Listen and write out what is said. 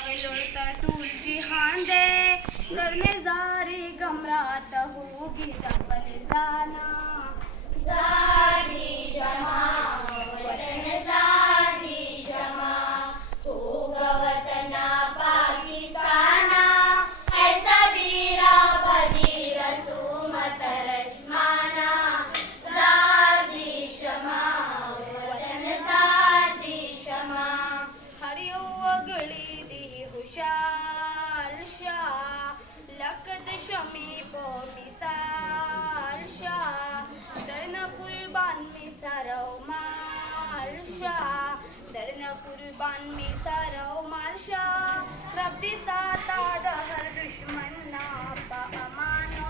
तर टूल जिहान दे करने जारी गमरात होगी जबल जाना जादी जमा वतन जादी जमा होगा वतना पाकिस्ताना ऐसा वीरा बदी रसूमत रस्माना जादी शमा वतन जादी शमा हरियो अगली दी हुशाल शाह लकद शमी पो मिसाल शाह दरन कुर्बान में सारो माल शाह दरन कुर्बान में सारो माल शाह रब दी साता हर दुश्मन ना पा अमानो